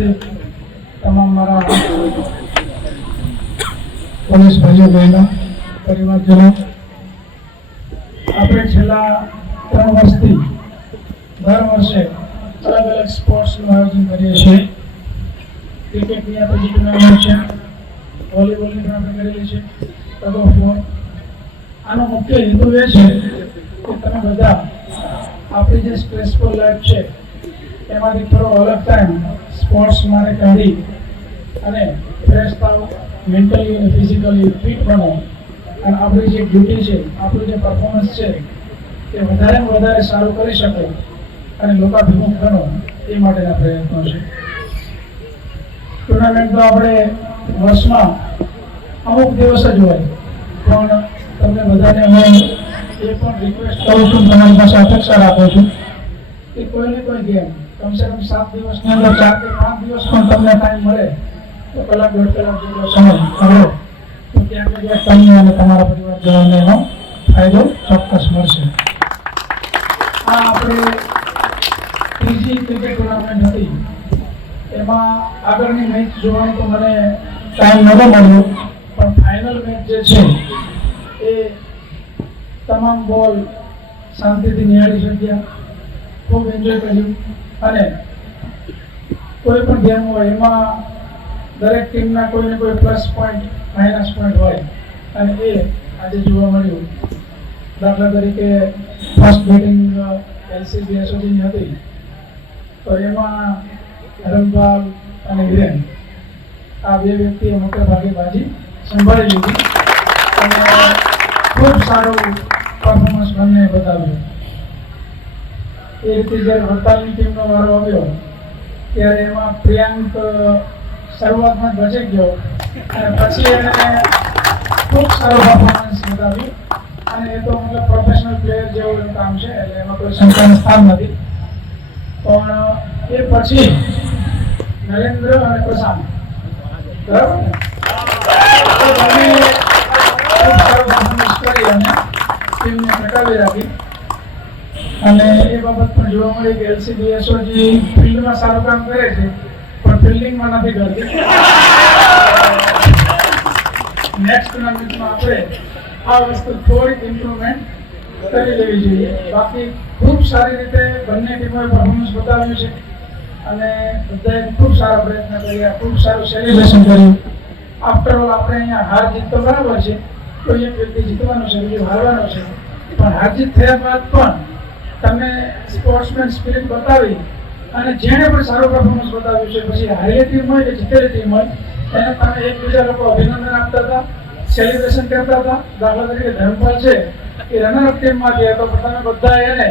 તમામ મારા પોલીસ ભાઈઓ બહેનો, પરિવારજનો, આપણે છેલ્લા ત્રણ વર્ષથી દર વર્ષે અલગ અલગ સ્પોર્ટ્સનું આયોજન કરીએ છીએ. ક્રિકેટની આપણે ટુર્નામેન્ટ છે વોલીબોલની પણ આપણે કરીએ છીએ ટગ ઓફ આનો મુખ્ય હેતુ એ છે કે તમે બધા આપણી જે સ્ટ્રેસફુલ લાઈફ છે એમાંથી થોડો અલગ ટાઈમ સ્પોર્ટ્સ માટે કાઢી અને ફ્રેશ થાવ મેન્ટલી અને ફિઝિકલી ફિટ બનો. અને આપણી જે ડ્યુટી છે, આપણું જે પરફોર્મન્સ છે તે વધારે વધારે સારું કરી શકો અને લોકાભિમુખ બનો એ માટેના પ્રયત્નો છે. ટુર્નામેન્ટ તો આપણે વર્ષમાં અમુક દિવસ જ હોય, પણ તમને બધાને હું એ પણ રિક્વેસ્ટ કરું છું, તમારી પાસે અપેક્ષા રાખું છું કે કોઈને કોઈ ગેમ કમસે કમ સાત દિવસની અંદર ચાર કે પાંચ દિવસ તમને ટાઈમ મળે, તો કલાક દોઢ કલાક જેટલો સમય કરો તો ત્યાં ને તમને અને તમારા પરિવારજનોને એનો ફાયદો ચોક્કસ મળશે. આ આપણે ત્રીજી ટુર્નામેન્ટ હતી. એમાં આગળની મેચ જોવાની તો મને ટાઈમ નહોતો મળ્યો, પણ ફાઇનલ મેચ જે છે, એ તમામ બોલ શાંતિથી નિહાળી શક્યા. ખૂબ એન્જોય કર્યું. અને કોઈ પણ ગેમ હોય, એમાં દરેક ટીમના કોઈ ને કોઈ પ્લસ પોઈન્ટ માઇનસ પોઈન્ટ હોય. અને એ આજે જોવા મળ્યું. દાખલા તરીકે ફર્સ્ટ બેટિંગ એલસીબી એસઓજીની હતી. તો એમાં રમપાલ અને વિરેન આ બે વ્યક્તિએ મોટા ભાગે બાજી સંભાળી લીધી. અને ખૂબ સારું પરફોર્મન્સ બંને બતાવ્યું. એ જ્યારે વડતાલની ટીમનો વારો આવ્યો. ત્યારે એમાં પ્રિયાંક શરૂઆતમાં બચી ગયો. અને પછી એને ખૂબ સારું પરફોર્મન્સ બતાવ્યું અને એ તો મતલબ પ્રોફેશનલ પ્લેયર જેવું એનું કામ છે, એટલે એમાં કોઈ શંકાનું સ્થાન નથી. પણ, એ પછી નરેન્દ્ર અને પ્રશાંત. બરાબર કરી અને ટીમને ટકાવી રાખી. અને એ બાબત પણ જોવા મળી કે એલસીબી એસઓજી ફિલ્ડમાં સારું કામ કરે છે, પણ ફિલ્ડિંગમાં નથી કરતી. નેક્સ્ટ ટુર્નામેન્ટમાં આપણે આ વસ્તુ થોડીક ઇમ્પ્રુવમેન્ટ કરી લેવી જોઈએ. બાકી ખૂબ સારી રીતે બંને ટીમોએ પરફોર્મન્સ બતાવ્યું છે અને બધાએ ખૂબ સારા પ્રયત્ન કર્યા, ખૂબ સારું સેલિબ્રેશન કર્યું. આફ્ટર ઓલ આપણે અહીંયા હાર જીત તો બરાબર છે, કોઈ એક વ્યક્તિ જીતવાનો છે, બીજું હારવાનો છે. પણ હાર જીત થયા બાદ પણ તમે સ્પોર્ટ્સમેન સ્પિરિટ બતાવી અને જેણે પણ સારું પરફોર્મન્સ બતાવ્યું છે, પછી હારેલી ટીમ હોય કે જીતેલી ટીમ હોય, એને તમે એકબીજા લોકો અભિનંદન આપતા હતા સેલિબ્રેશન કરતા હતા. દાખલા તરીકે ધર્મપાલ છે, એ રનરઅપ ટીમમાંથી હતો, પણ તમે બધા એને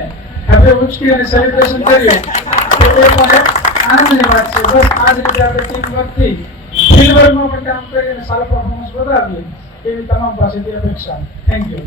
હવે ઉચકી અને સેલિબ્રેશન કર્યું. તો એ મને આનંદની વાત છે. બસ આ જ રીતે આપણે ટીમ વર્કથી ફિલ્ડવર્કમાં પણ કામ કરી અને સારું પરફોર્મન્સ બતાવીએ, એવી તમામ પાસેથી અપેક્ષા. Thank you